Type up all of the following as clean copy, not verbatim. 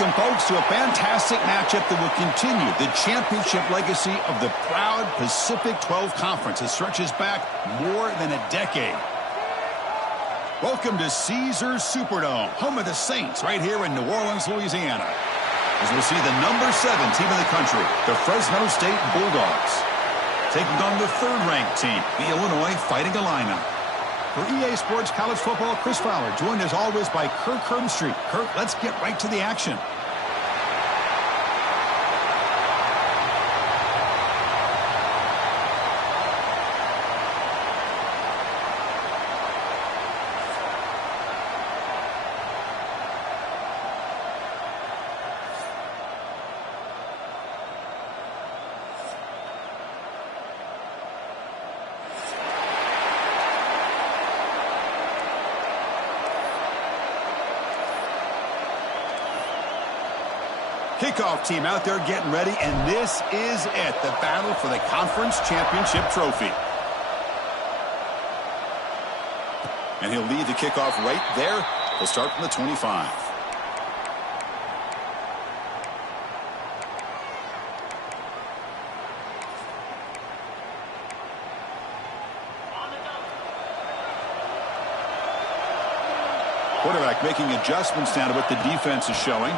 Welcome, folks, to a fantastic matchup that will continue the championship legacy of the proud Pacific 12 Conference that stretches back more than a decade. Welcome to Caesars Superdome, home of the Saints, right here in New Orleans, Louisiana. As we'll see the number 7 team in the country, the Fresno State Bulldogs, taking on the third-ranked team, the Illinois Fighting Illini. For EA Sports College Football, Chris Fowler, joined as always by Kirk Herbstreit. Kirk, let's get right to the action. Kickoff team out there getting ready, and this is it, the battle for the conference championship trophy. And he'll lead the kickoff right there. He'll start from the 25. Quarterback making adjustments now to what the defense is showing.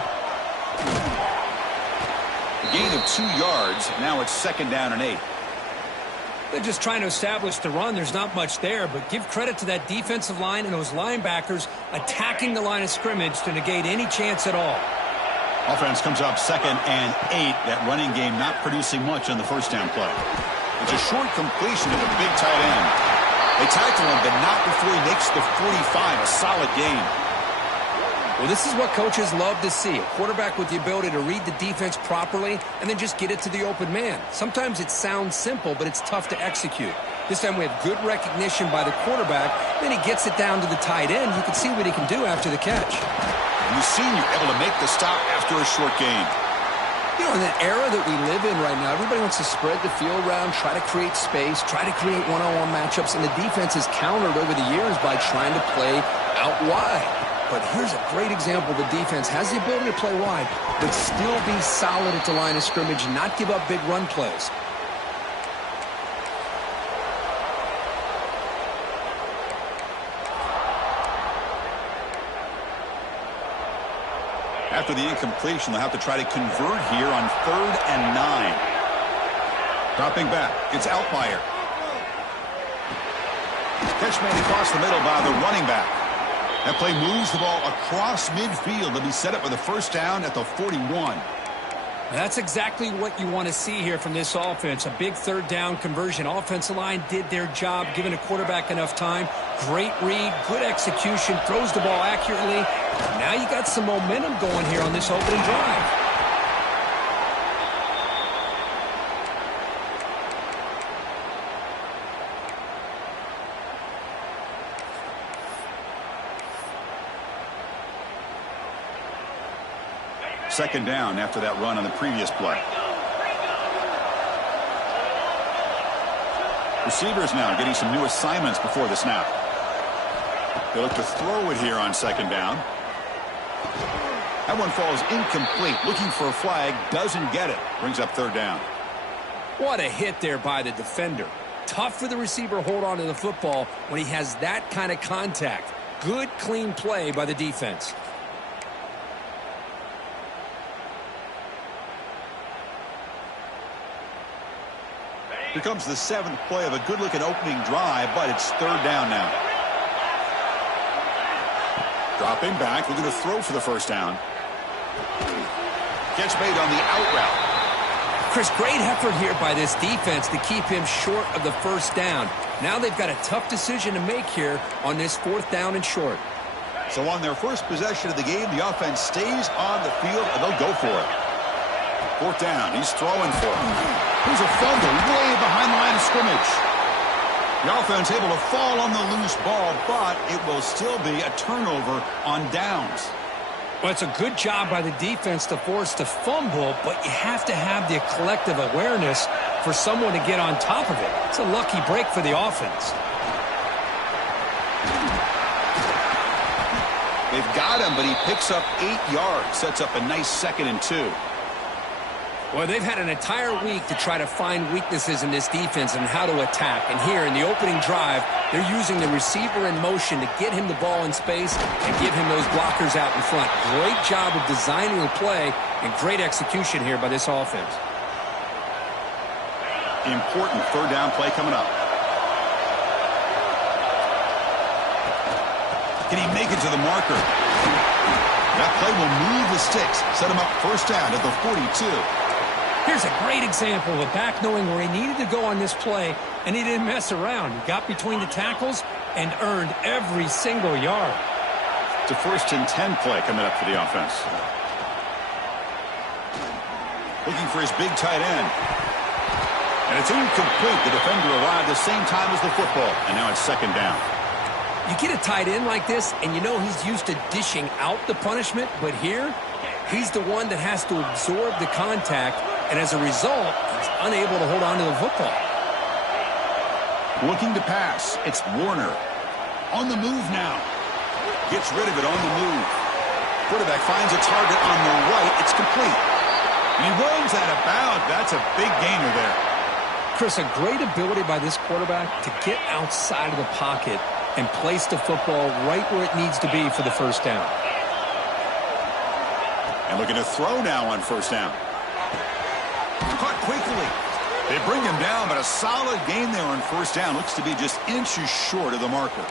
Gain of 2 yards. Now it's 2nd down and 8. They're just trying to establish the run. There's not much there, but give credit to that defensive line and those linebackers attacking the line of scrimmage to negate any chance at all. Offense comes up 2nd and 8. That running game not producing much on the first down play. It's a short completion to the big tight end. They tackle him, but not before he makes the 45. A solid gain. Well, this is what coaches love to see. A quarterback with the ability to read the defense properly and then just get it to the open man. Sometimes it sounds simple, but it's tough to execute. This time we have good recognition by the quarterback. Then he gets it down to the tight end. You can see what he can do after the catch. And the senior able to make the stop after a short gain. You know, in the era that we live in right now, everybody wants to spread the field around, try to create space, try to create one-on-one matchups, and the defense has countered over the years by trying to play out wide. But here's a great example. The defense has the ability to play wide, but still be solid at the line of scrimmage, not give up big run plays. After the incompletion, they'll have to try to convert here on 3rd and 9. Dropping back, it's Altmaier. Catch made across the middle by the running back. That play moves the ball across midfield to be set up with a first down at the 41. That's exactly what you want to see here from this offense. A big 3rd down conversion. Offensive line did their job, giving a quarterback enough time. Great read, good execution, throws the ball accurately. Now you got some momentum going here on this opening drive. Second down after that run on the previous play. Receivers now getting some new assignments before the snap. They look to throw it here on 2nd down. That one falls incomplete. Looking for a flag. Doesn't get it. Brings up 3rd down. What a hit there by the defender. Tough for the receiver to hold on to the football when he has that kind of contact. Good, clean play by the defense. Here comes the 7th play of a good-looking opening drive, but it's 3rd down now. Dropping back, looking to throw for the first down. Catch made on the out route. Chris, great effort here by this defense to keep him short of the first down. Now they've got a tough decision to make here on this 4th down and short. So on their first possession of the game, the offense stays on the field, and they'll go for it. 4th down, he's throwing for it. Here's a fumble way behind the line of scrimmage. The offense able to fall on the loose ball, but it will still be a turnover on downs. Well, it's a good job by the defense to force the fumble, but you have to have the collective awareness for someone to get on top of it. It's a lucky break for the offense. They've got him, but he picks up 8 yards. Sets up a nice 2nd and 2. Well, they've had an entire week to try to find weaknesses in this defense and how to attack. And here in the opening drive, they're using the receiver in motion to get him the ball in space and give him those blockers out in front. Great job of designing the play and great execution here by this offense. Important 3rd down play coming up. Can he make it to the marker? That play will move the sticks. Set him up 1st down at the 42. Here's a great example of a back knowing where he needed to go on this play, and he didn't mess around. He got between the tackles and earned every single yard. It's a 1st and 10 play coming up for the offense. Looking for his big tight end. And it's incomplete. The defender arrived the same time as the football, and now it's 2nd down. You get a tight end like this, and you know he's used to dishing out the punishment, but here, he's the one that has to absorb the contact, and as a result, he's unable to hold on to the football. Looking to pass. It's Warner. On the move now. Gets rid of it on the move. Quarterback finds a target on the right. It's complete. And he runs out of bounds. That's a big gainer there. Chris, a great ability by this quarterback to get outside of the pocket and place the football right where it needs to be for the 1st down. And looking to throw now on 1st down. Caught quickly. They bring him down, but a solid gain there on 1st down. Looks to be just inches short of the marker.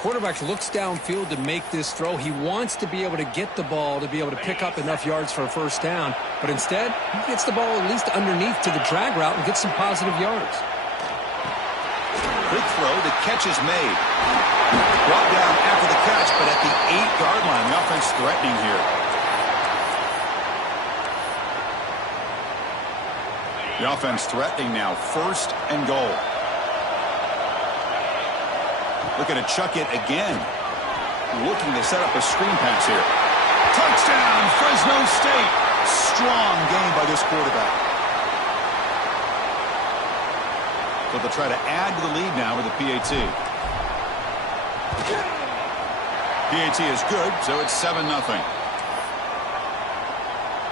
Quarterback looks downfield to make this throw. He wants to be able to get the ball to be able to pick up enough yards for a 1st down. But instead, he gets the ball at least underneath to the drag route and gets some positive yards. Quick throw. The catch is made. Brought down after the catch, but at the 8-yard line. The offense threatening here. The offense threatening now. 1st and goal. Looking to chuck it again. Looking to set up a screen pass here. Touchdown, Fresno State. Strong game by this quarterback. So they'll try to add to the lead now with the PAT. PAT is good, so it's 7-0.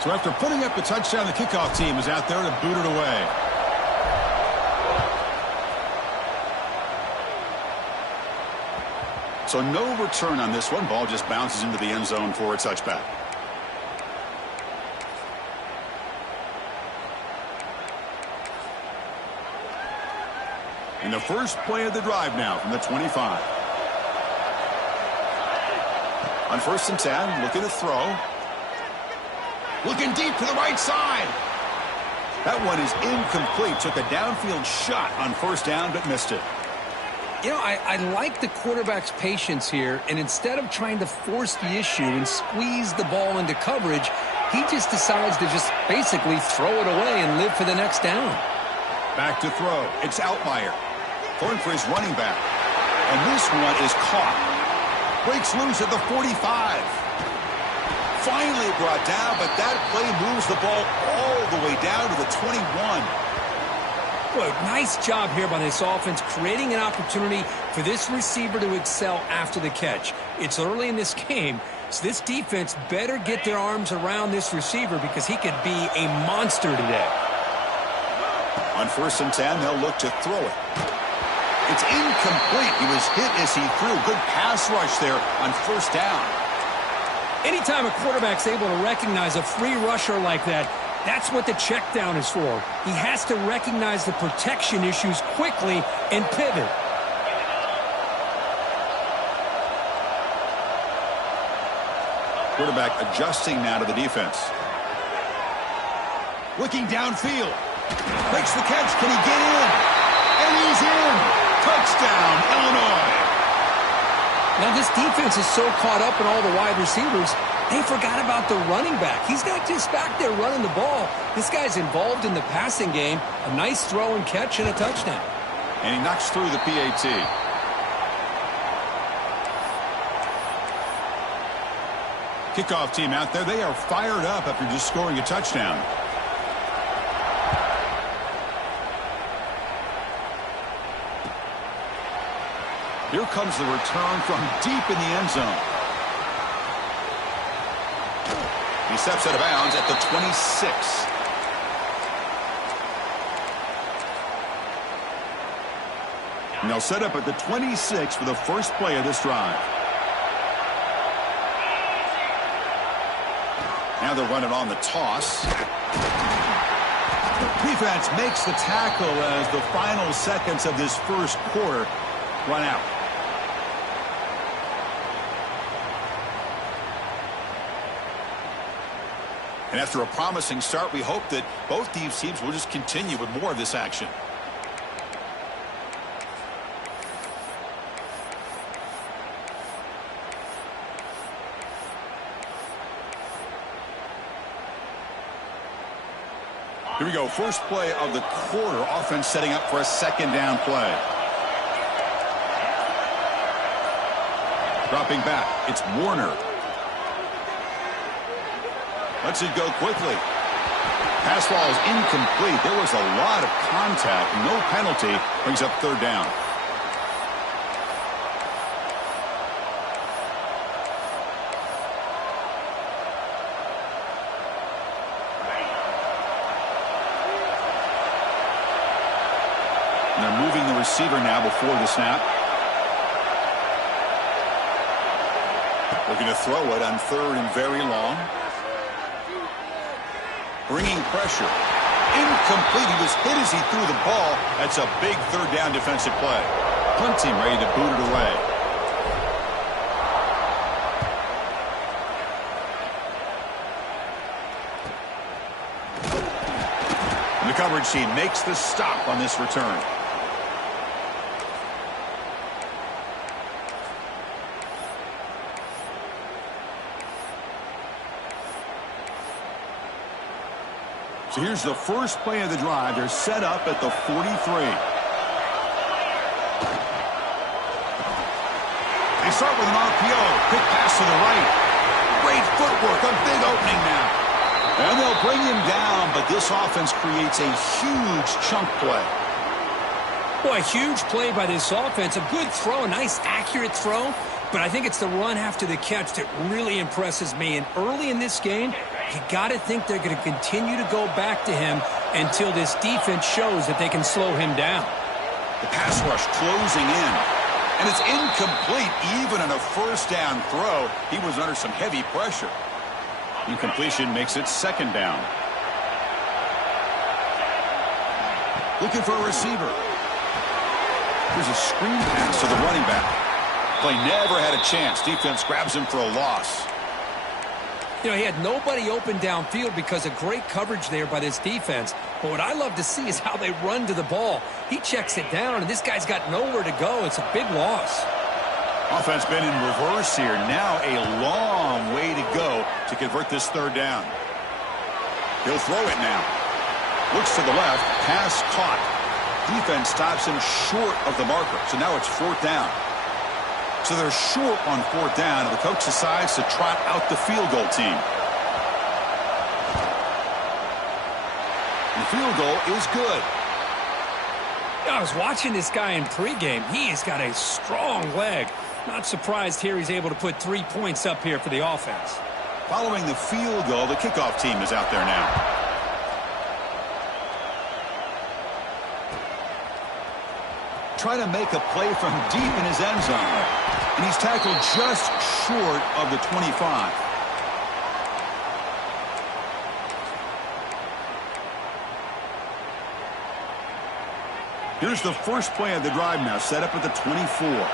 So after putting up the touchdown, the kickoff team is out there to boot it away. So no return on this one. Ball just bounces into the end zone for a touchback. And the first play of the drive now from the 25. On 1st and 10, looking to throw. Looking deep to the right side. That one is incomplete. Took a downfield shot on 1st down, but missed it. You know, I like the quarterback's patience here, and instead of trying to force the issue and squeeze the ball into coverage, he just decides to just basically throw it away and live for the next down. Back to throw. It's Outlier. Throwing for his running back. And this one is caught. Breaks loose at the 45. Finally brought down, but that play moves the ball all the way down to the 21. Boy, nice job here by this offense, creating an opportunity for this receiver to excel after the catch. It's early in this game, so this defense better get their arms around this receiver because he could be a monster today. On 1st and 10, they'll look to throw it. It's incomplete. He was hit as he threw. Good pass rush there on 1st down. Anytime a quarterback's able to recognize a free rusher like that, that's what the check down is for. He has to recognize the protection issues quickly and pivot. Quarterback adjusting now to the defense. Looking downfield. Makes the catch. Can he get in? And he's in. Touchdown, Illinois. Now this defense is so caught up in all the wide receivers, they forgot about the running back. He's not just back there running the ball. This guy's involved in the passing game. A nice throw and catch and a touchdown. And he knocks through the PAT. Kickoff team out there. They are fired up after just scoring a touchdown. Here comes the return from deep in the end zone. He steps out of bounds at the 26. And they'll set up at the 26 for the first play of this drive. Now they're running on the toss. Defense makes the tackle as the final seconds of this first quarter run out. And after a promising start, we hope that both these teams will just continue with more of this action. Here we go. First play of the quarter. Offense setting up for a second down play. Dropping back. It's Warner. Lets it go quickly. Pass ball is incomplete. There was a lot of contact. No penalty. Brings up third down. And they're moving the receiver now before the snap. Looking to throw it on third and very long. Bringing pressure. Incomplete. He was hit as he threw the ball. That's a big third down defensive play. Punt team ready to boot it away. And the coverage team makes the stop on this return. So here's the first play of the drive. They're set up at the 43. They start with an RPO. Quick pass to the right. Great footwork. A big opening now. And they'll bring him down, but this offense creates a huge chunk play. Boy, a huge play by this offense. A good throw, a nice accurate throw. But I think it's the run after the catch that really impresses me. And early in this game, you got to think they're going to continue to go back to him until this defense shows that they can slow him down. The pass rush closing in. And it's incomplete. Even on a first down throw, he was under some heavy pressure. Incompletion makes it second down. Looking for a receiver. Here's a screen pass to the running back. Play never had a chance. Defense grabs him for a loss. You know, he had nobody open downfield because of great coverage there by this defense. But what I love to see is how they run to the ball. He checks it down, and this guy's got nowhere to go. It's a big loss. Offense been in reverse here. Now a long way to go to convert this third down. He'll throw it now. Looks to the left. Pass caught. Defense stops him short of the marker. So now it's fourth down. So they're short on fourth down, and the coach decides to trot out the field goal team. And the field goal is good. I was watching this guy in pregame. He's got a strong leg. Not surprised here he's able to put 3 points up here for the offense. Following the field goal, the kickoff team is out there now. Trying to make a play from deep in his end zone. And he's tackled just short of the 25. Here's the first play of the drive now, set up at the 24.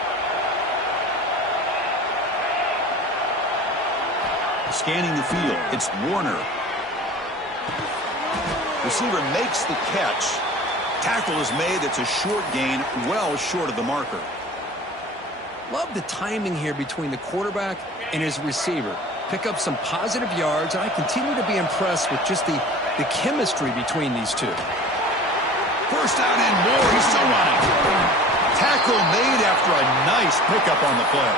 Scanning the field, it's Warner. Receiver makes the catch. Tackle is made. It's a short gain, well short of the marker. Love the timing here between the quarterback and his receiver. Pick up some positive yards, and I continue to be impressed with just the chemistry between these two. First down and more. He's still running. Tackle made after a nice pickup on the play.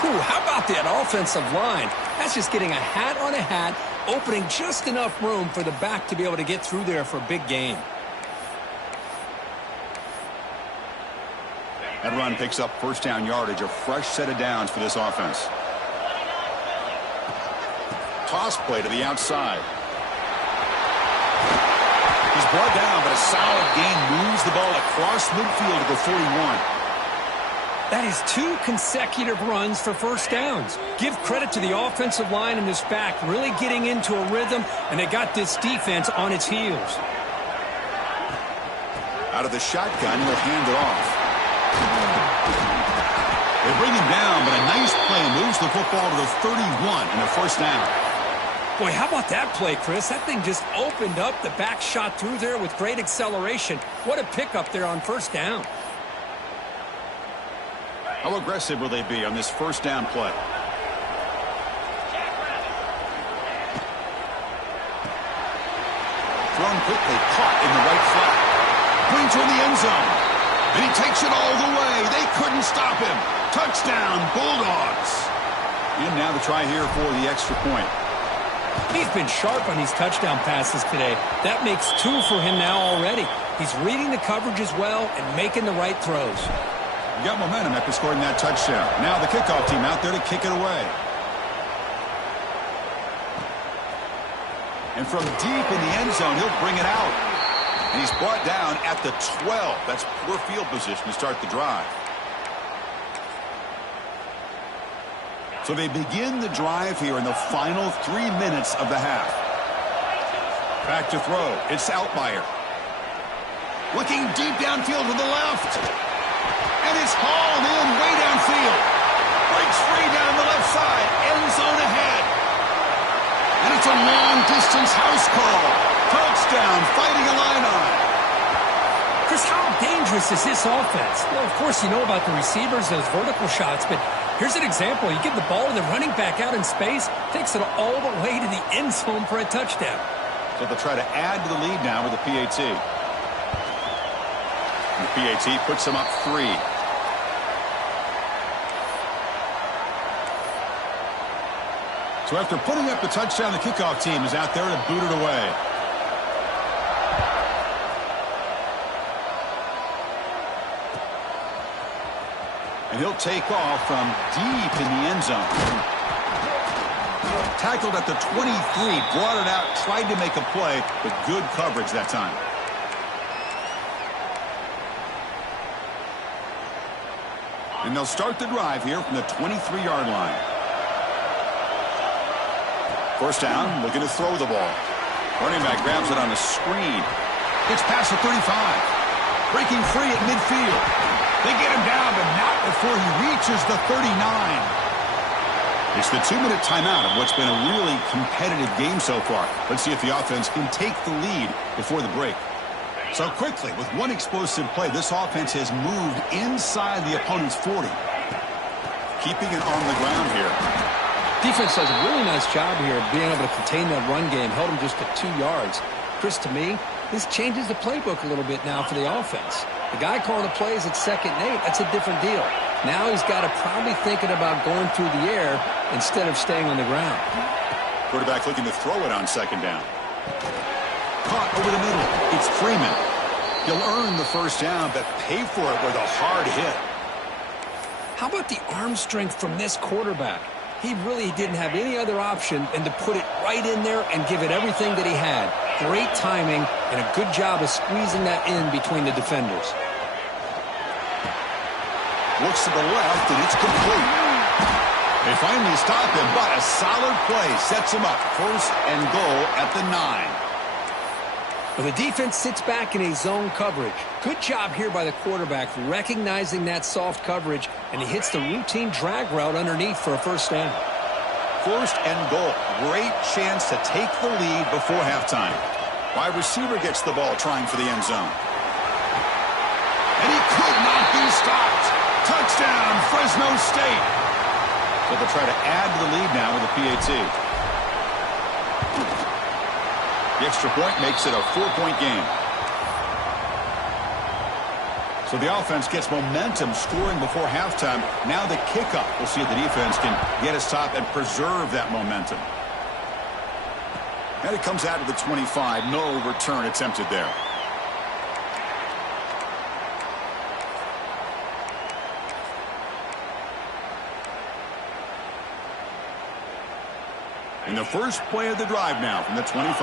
How about that offensive line? That's just getting a hat on a hat, opening just enough room for the back to be able to get through there for a big gain. That run picks up first down yardage, a fresh set of downs for this offense. toss play to the outside. He's brought down, but a solid gain moves the ball across midfield to the 41. That is 2 consecutive runs for first downs. Give credit to the offensive line in this back, really getting into a rhythm, and they got this defense on its heels. Out of the shotgun, he'll hand it off. They bring him down, but a nice play moves the football to the 31 and a first down. Boy, how about that play, Chris? That thing just opened up. The back shot through there with great acceleration. What a pickup there on first down. How aggressive will they be on this first down play? Thrown quickly, caught in the right flat. Bring to the end zone. And he takes it all the way. They couldn't stop him. Touchdown, Bulldogs. And now the try here for the extra point. He's been sharp on these touchdown passes today. That makes 2 for him now already. He's reading the coverage as well and making the right throws. You got momentum after scoring that touchdown. Now the kickoff team out there to kick it away. And from deep in the end zone, he'll bring it out. And he's brought down at the 12. That's poor field position to start the drive. So they begin the drive here in the final 3 minutes of the half. Back to throw. It's Outlier. Looking deep downfield to the left. And it's hauled in way downfield. Breaks free down the left side. End zone ahead. And it's a long-distance house call. Touchdown, Fighting Illini. Chris, how dangerous is this offense? Well, of course, you know about the receivers, those vertical shots, but here's an example. You give the ball to the running back out in space, takes it all the way to the end zone for a touchdown. So they'll try to add to the lead now with the PAT. And the PAT puts them up 3. So after putting up the touchdown, the kickoff team is out there to boot it away. And he'll take off from deep in the end zone. Tackled at the 23, brought it out, tried to make a play, but good coverage that time. And they'll start the drive here from the 23-yard line. First down, looking to throw the ball. Running back grabs it on the screen. Gets past the 35. Breaking free at midfield. They get him down, but not before he reaches the 39. It's the 2-minute timeout of what's been a really competitive game so far. Let's see if the offense can take the lead before the break. So quickly, with one explosive play, this offense has moved inside the opponent's 40. Keeping it on the ground here. Defense does a really nice job here of being able to contain that run game. Held him just at 2 yards. Chris, to me, this changes the playbook a little bit now for the offense. The guy calling the plays at 2nd and 8, that's a different deal. Now he's got to probably thinking about going through the air instead of staying on the ground. Quarterback looking to throw it on 2nd down. Caught over the middle. It's Freeman. He'll earn the first down, but pay for it with a hard hit. How about the arm strength from this quarterback? He really didn't have any other option than to put it right in there and give it everything that he had. Great timing and a good job of squeezing that in between the defenders. Looks to the left, and it's complete. They finally stop him, but a solid play sets him up. 1st and goal at the 9. Well, the defense sits back in a zone coverage. Good job here by the quarterback recognizing that soft coverage, and he hits the routine drag route underneath for a first down. 1st and goal. Great chance to take the lead before halftime. Wide receiver gets the ball trying for the end zone. And he could not be stopped. Touchdown, Fresno State. So they'll try to add to the lead now with a PAT. The extra point makes it a 4-point game. So the offense gets momentum scoring before halftime. Now the kickoff. We'll see if the defense can get a stop and preserve that momentum. And it comes out of the 25. No return attempted there. And the first play of the drive now from the 25.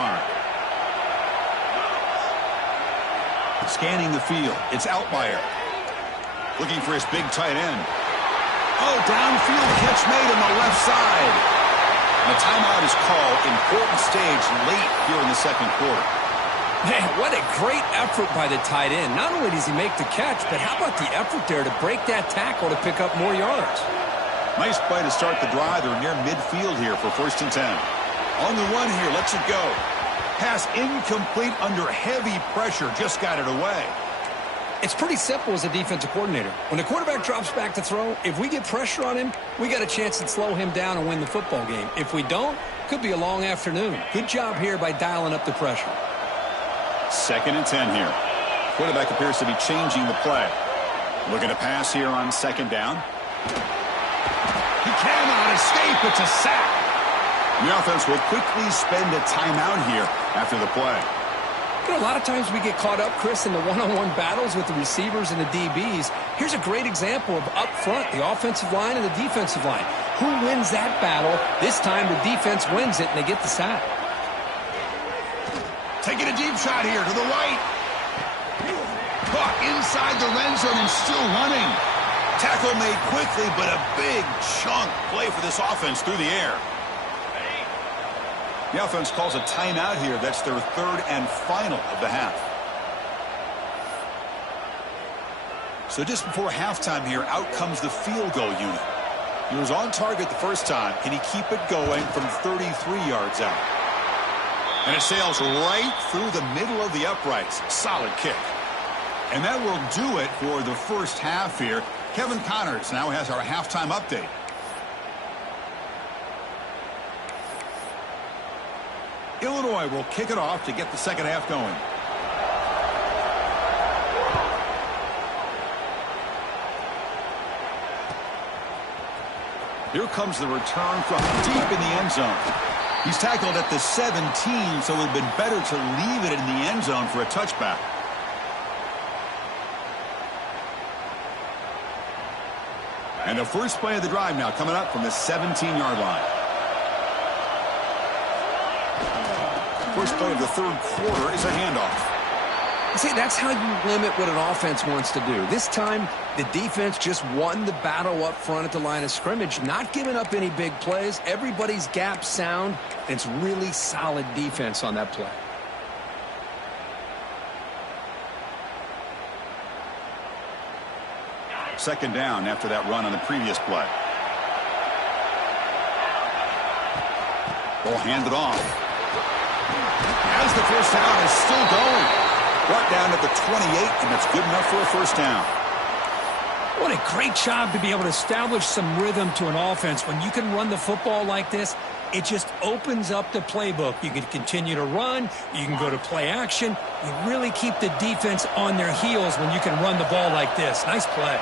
Scanning the field. It's Outlier. Looking for his big tight end. Oh, downfield catch made on the left side. And a timeout is called. Important stage late here in the second quarter. Man, what a great effort by the tight end. Not only does he make the catch, but how about the effort there to break that tackle to pick up more yards? Nice play to start the drive. They're near midfield here for 1st and 10. On the run here, lets it go. Pass incomplete under heavy pressure. Just got it away. It's pretty simple as a defensive coordinator. When the quarterback drops back to throw, if we get pressure on him, we got a chance to slow him down and win the football game. If we don't, could be a long afternoon. Good job here by dialing up the pressure. 2nd and 10 here. Quarterback appears to be changing the play. Looking to pass here on 2nd down. He cannot escape. It's a sack. The offense will quickly spend a timeout here after the play. You know, a lot of times we get caught up, Chris, in the one-on-one battles with the receivers and the DBs. Here's a great example of up front, the offensive line and the defensive line. Who wins that battle? This time the defense wins it, and they get the sack. Taking a deep shot here to the right. Caught inside the red zone and still running. Tackle made quickly, but a big chunk play for this offense through the air. The offense calls a timeout here. That's their 3rd and final of the half. So just before halftime here, out comes the field goal unit. He was on target the first time. Can he keep it going from 33 yards out? And it sails right through the middle of the uprights. Solid kick. And that will do it for the first half here. Kevin Connors now has our halftime update. Illinois will kick it off to get the second half going. Here comes the return from deep in the end zone. He's tackled at the 17, so it would have been better to leave it in the end zone for a touchback. And the first play of the drive now coming up from the 17-yard line. First play of the 3rd quarter is a handoff. See, that's how you limit what an offense wants to do. This time, the defense just won the battle up front at the line of scrimmage, not giving up any big plays. Everybody's gap sound. It's really solid defense on that play. Second down after that run on the previous play. Ball handed off. As the first down is still going. Brought down at the 28, and that's good enough for a first down. What a great job to be able to establish some rhythm to an offense. When you can run the football like this, it just opens up the playbook. You can continue to run. You can go to play action. You really keep the defense on their heels when you can run the ball like this. Nice play.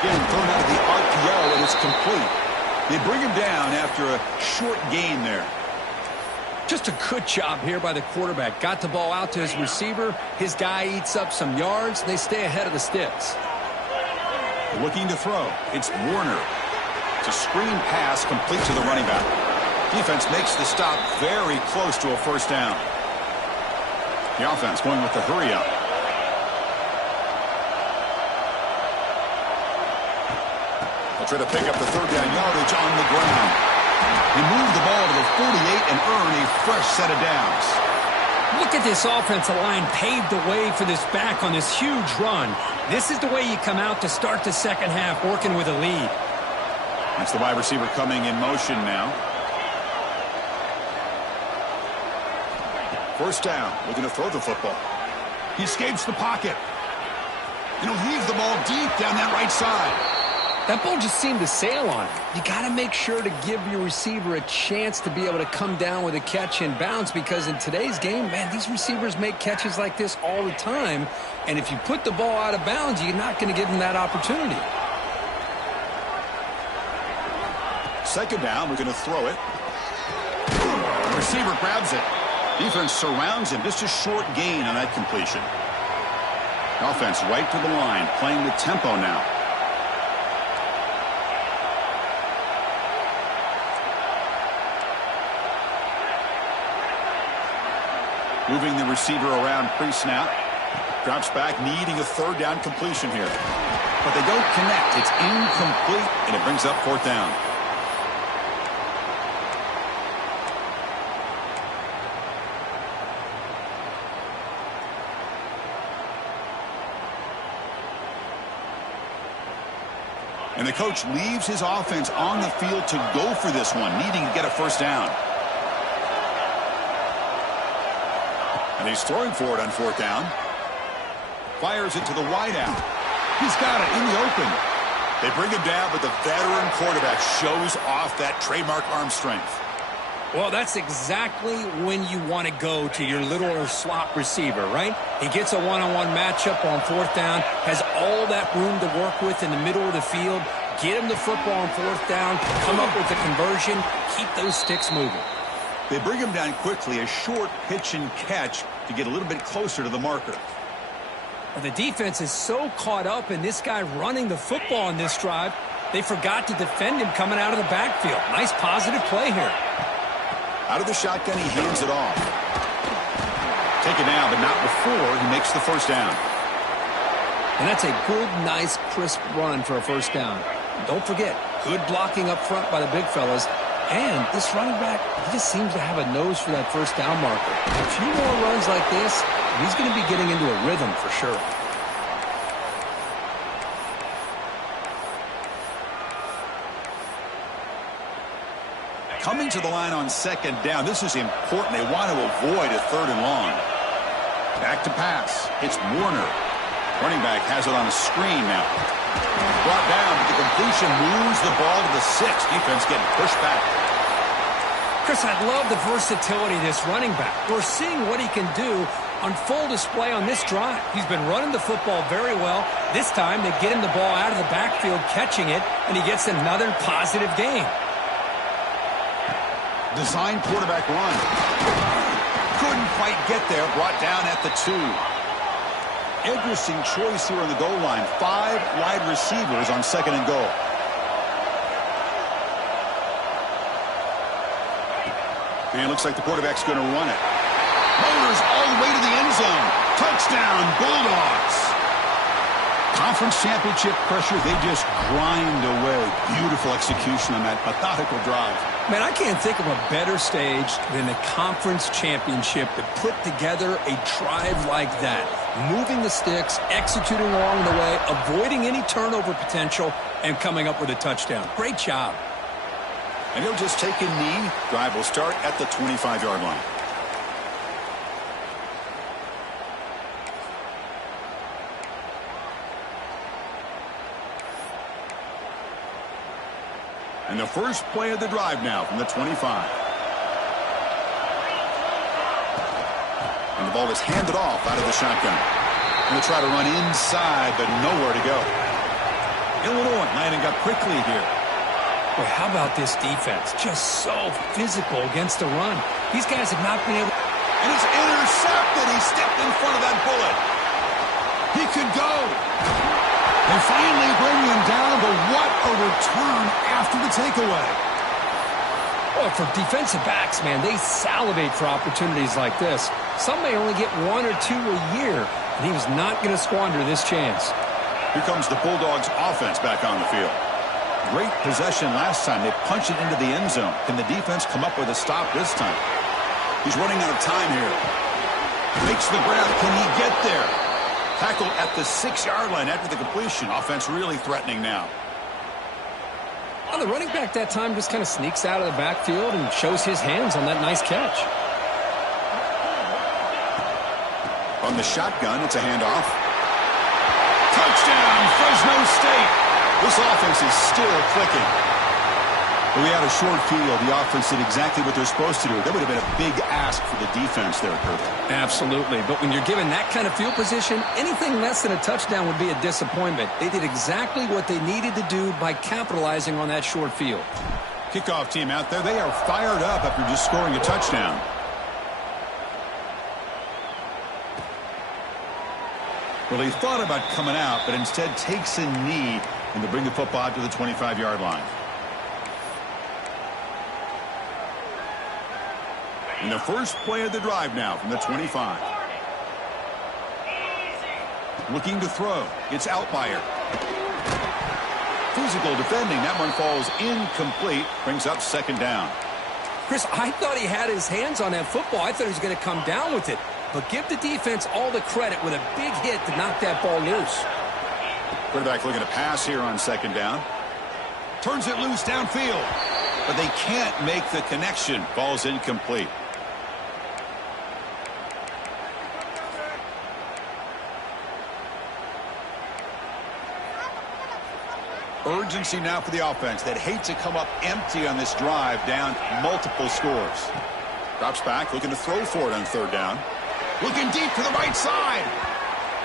Again, thrown out of the RPO, and it's complete. They bring him down after a short gain there. Just a good job here by the quarterback. Got the ball out to his receiver. His guy eats up some yards. They stay ahead of the sticks. Looking to throw. It's Warner. It's a screen pass complete to the running back. Defense makes the stop very close to a first down. The offense going with the hurry up. They'll try to pick up the 3rd down yardage on the ground. They move the ball to the 48 and earn a fresh set of downs. Look at this offensive line paved the way for this back on this huge run. This is the way you come out to start the second half, working with a lead. That's the wide receiver coming in motion now. First down, looking to throw the football. He escapes the pocket. And he'll heave the ball deep down that right side. That ball just seemed to sail on him. You got to make sure to give your receiver a chance to be able to come down with a catch in bounds, because in today's game, man, these receivers make catches like this all the time. And if you put the ball out of bounds, you're not going to give them that opportunity. Second down, we're going to throw it. The receiver grabs it. Defense surrounds him. Just a short gain on that completion. Offense right to the line, playing with tempo now. Moving the receiver around pre-snap. Drops back, needing a third down completion here. But they don't connect. It's incomplete, and it brings up fourth down. And the coach leaves his offense on the field to go for this one, needing to get a first down. And he's throwing for it on fourth down. Fires it to the wideout. He's got it in the open. They bring him down, but the veteran quarterback shows off that trademark arm strength. Well, that's exactly when you want to go to your little slot receiver, right? He gets a one-on-one matchup on fourth down, has all that room to work with in the middle of the field, get him the football on fourth down, come up with the conversion, keep those sticks moving. They bring him down quickly, a short pitch and catch to get a little bit closer to the marker. Well, the defense is so caught up in this guy running the football on this drive, they forgot to defend him coming out of the backfield. Nice positive play here. Out of the shotgun, he hands it off. Take it now, but not before he makes the first down. And that's a good, nice, crisp run for a first down. Don't forget, good blocking up front by the big fellas. And this running back, he just seems to have a nose for that first down marker. A few more runs like this, he's going to be getting into a rhythm for sure. Coming to the line on second down. This is important. They want to avoid a third and long. Back to pass. It's Warner. Running back has it on a screen now. Brought down, but the completion moves the ball to the 6. Defense getting pushed back. Chris, I love the versatility of this running back. We're seeing what he can do on full display on this drive. He's been running the football very well. This time they get him the ball out of the backfield, catching it, and he gets another positive gain. Design quarterback run. Couldn't quite get there. Brought down at the 2. Interesting choice here on the goal line. 5 wide receivers on second and goal. And it looks like the quarterback's going to run it. Motors all the way to the end zone. Touchdown, Bulldogs. Conference championship pressure, they just grind away. Beautiful execution on that methodical drive. Man, I can't think of a better stage than the conference championship to put together a drive like that. Moving the sticks, executing along the way, avoiding any turnover potential, and coming up with a touchdown. Great job. And he'll just take a knee. Drive will start at the 25-yard line. And the first play of the drive now from the 25. And the ball is handed off out of the shotgun. Going to try to run inside, but nowhere to go. Illinois landing up quickly here. Boy, how about this defense? Just so physical against the run. These guys have not been able... And it's intercepted. He stepped in front of that bullet. He could go. They finally bring him down, but what a return after the takeaway. Well, for defensive backs, man, they salivate for opportunities like this. Some may only get 1 or 2 a year, and he was not going to squander this chance. Here comes the Bulldogs offense back on the field. Great possession last time. They punch it into the end zone. Can the defense come up with a stop this time? He's running out of time here. Makes the grab. Can he get there? Tackle at the 6-yard line after the completion. Offense really threatening now. Well, the running back that time just kind of sneaks out of the backfield and shows his hands on that nice catch. On the shotgun, it's a handoff. Touchdown, Fresno State. This offense is still clicking. We had a short field. The offense did exactly what they're supposed to do. That would have been a big ask for the defense there, Kirk. Absolutely. But when you're given that kind of field position, anything less than a touchdown would be a disappointment. They did exactly what they needed to do by capitalizing on that short field. Kickoff team out there. They are fired up after just scoring a touchdown. Well, he thought about coming out, but instead takes a knee and to bring the football out to the 25-yard line. And the first play of the drive now from the 25. Looking to throw. It's Outlier. Physical defending. That one falls incomplete. Brings up second down. Chris, I thought he had his hands on that football. I thought he was going to come down with it. But give the defense all the credit with a big hit to knock that ball loose. Quarterback looking to pass here on second down. Turns it loose downfield. But they can't make the connection. Ball's incomplete. Urgency now for the offense that hate to come up empty on this drive, down multiple scores. Drops back, looking to throw for it on third down. Looking deep to the right side.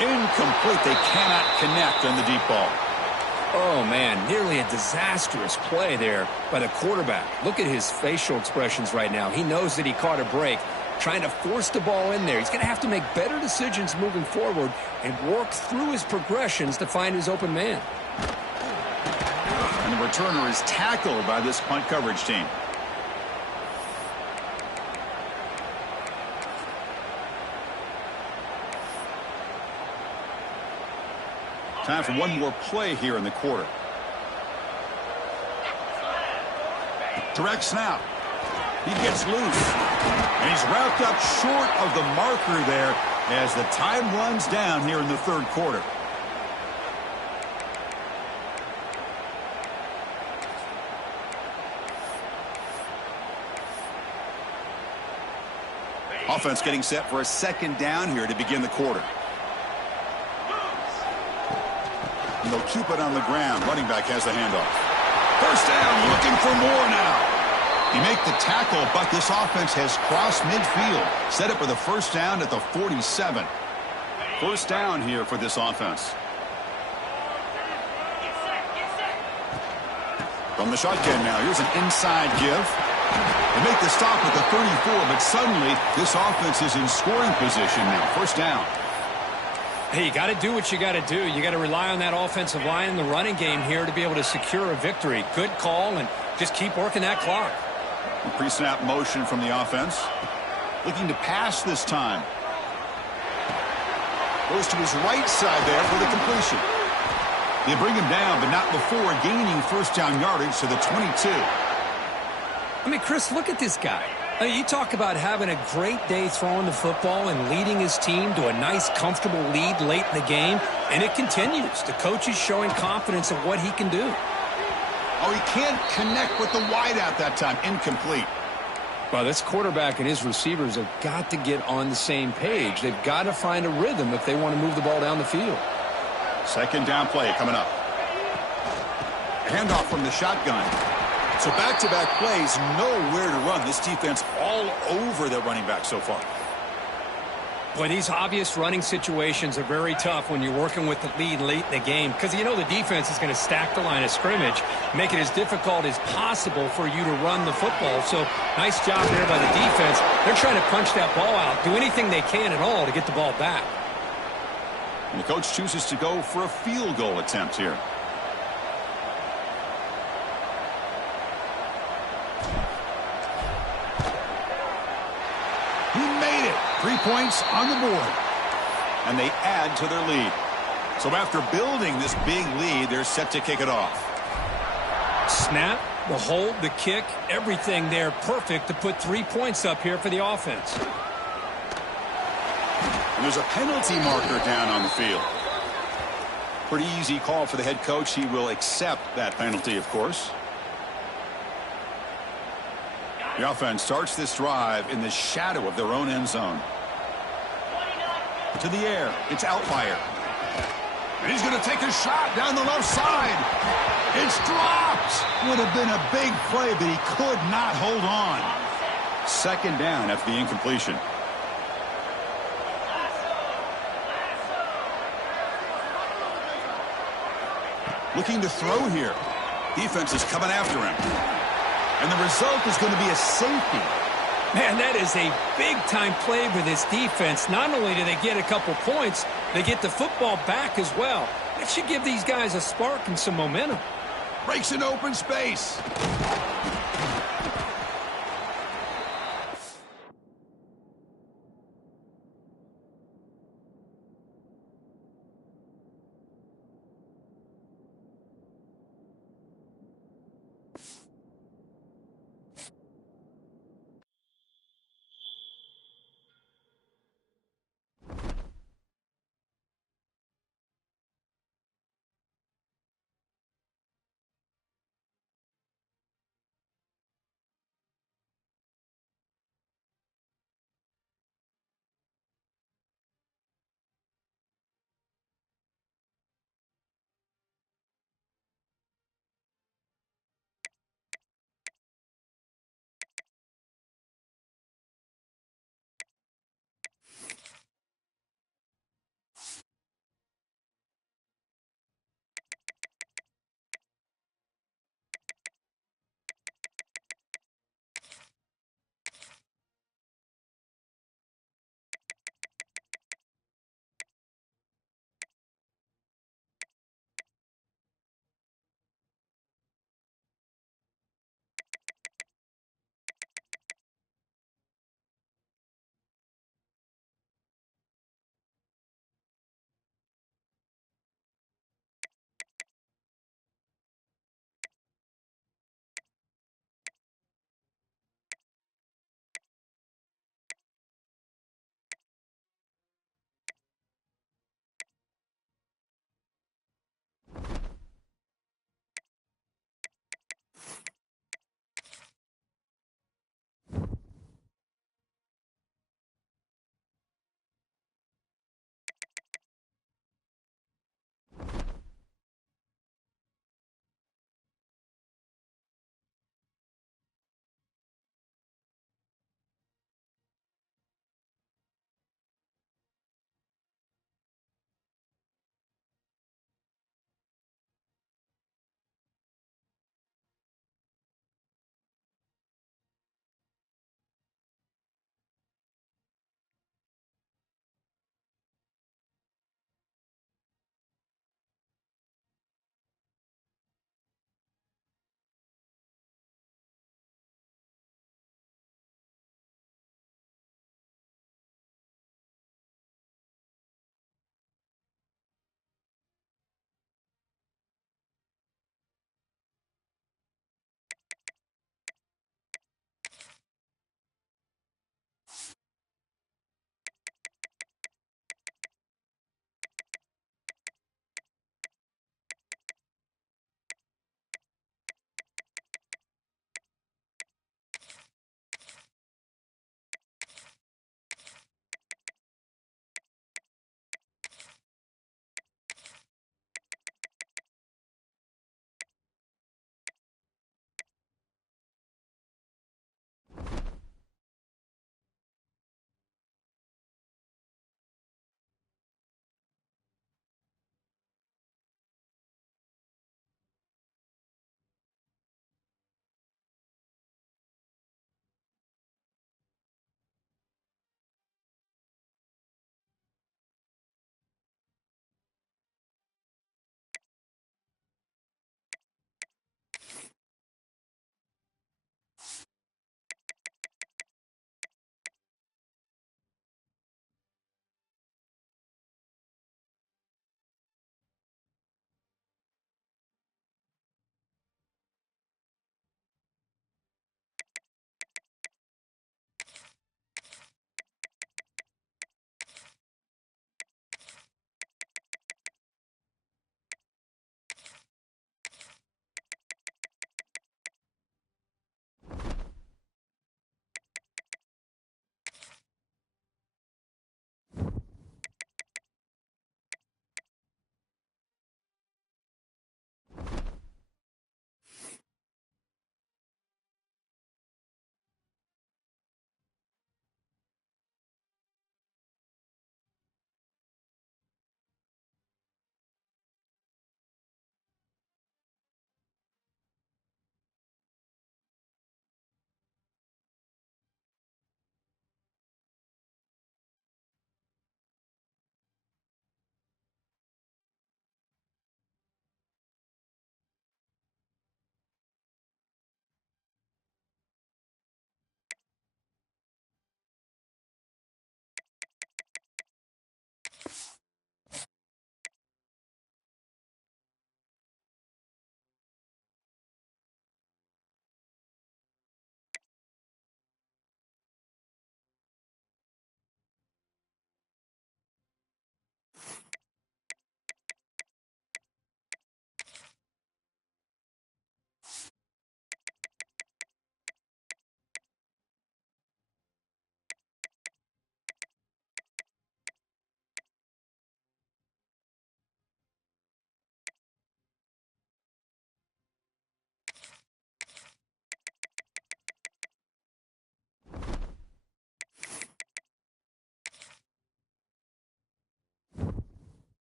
Incomplete. They cannot connect on the deep ball. Oh, man, nearly a disastrous play there by the quarterback. Look at his facial expressions right now. He knows that he caught a break, trying to force the ball in there. He's going to have to make better decisions moving forward and work through his progressions to find his open man. And the returner is tackled by this punt coverage team. Time for one more play here in the quarter. Direct snap. He gets loose. And he's wrapped up short of the marker there as the time runs down here in the third quarter. Offense getting set for a second down here to begin the quarter. And they'll keep it on the ground. Running back has the handoff. First down, looking for more now. He make the tackle, but this offense has crossed midfield. Set up for the first down at the 47. First down here for this offense. From the shotgun now, here's an inside give. They make the stop at the 34, but suddenly this offense is in scoring position now. First down. Hey, you got to do what you got to do. You got to rely on that offensive line in the running game here to be able to secure a victory. Good call, and just keep working that clock. Pre-snap motion from the offense. Looking to pass this time. Goes to his right side there for the completion. They bring him down, but not before gaining first down yardage to the 22. I mean, Chris, look at this guy. I mean, you talk about having a great day throwing the football and leading his team to a nice, comfortable lead late in the game, and it continues. The coach is showing confidence of what he can do. Oh, he can't connect with the wideout that time. Incomplete. Well, this quarterback and his receivers have got to get on the same page. They've got to find a rhythm if they want to move the ball down the field. Second down play coming up. Handoff from the shotgun. So back-to-back plays, nowhere to run. This defense all over the running back so far. Boy, these obvious running situations are very tough when you're working with the lead late in the game because you know the defense is going to stack the line of scrimmage, make it as difficult as possible for you to run the football. So nice job there by the defense. They're trying to punch that ball out, do anything they can at all to get the ball back. And the coach chooses to go for a field goal attempt here. He made it. 3 points on the board. And they add to their lead. So after building this big lead, they're set to kick it off. Snap, the hold, the kick, everything there perfect to put 3 points up here for the offense. And there's a penalty marker down on the field. Pretty easy call for the head coach. He will accept that penalty, of course. The offense starts this drive in the shadow of their own end zone. To the air. It's Outlier. And he's going to take a shot down the left side. It's dropped. Would have been a big play, but he could not hold on. Second down after the incompletion. Looking to throw here. Defense is coming after him. And the result is going to be a safety. Man, that is a big-time play for this defense. Not only do they get a couple points, they get the football back as well. That should give these guys a spark and some momentum. Breaks an open space.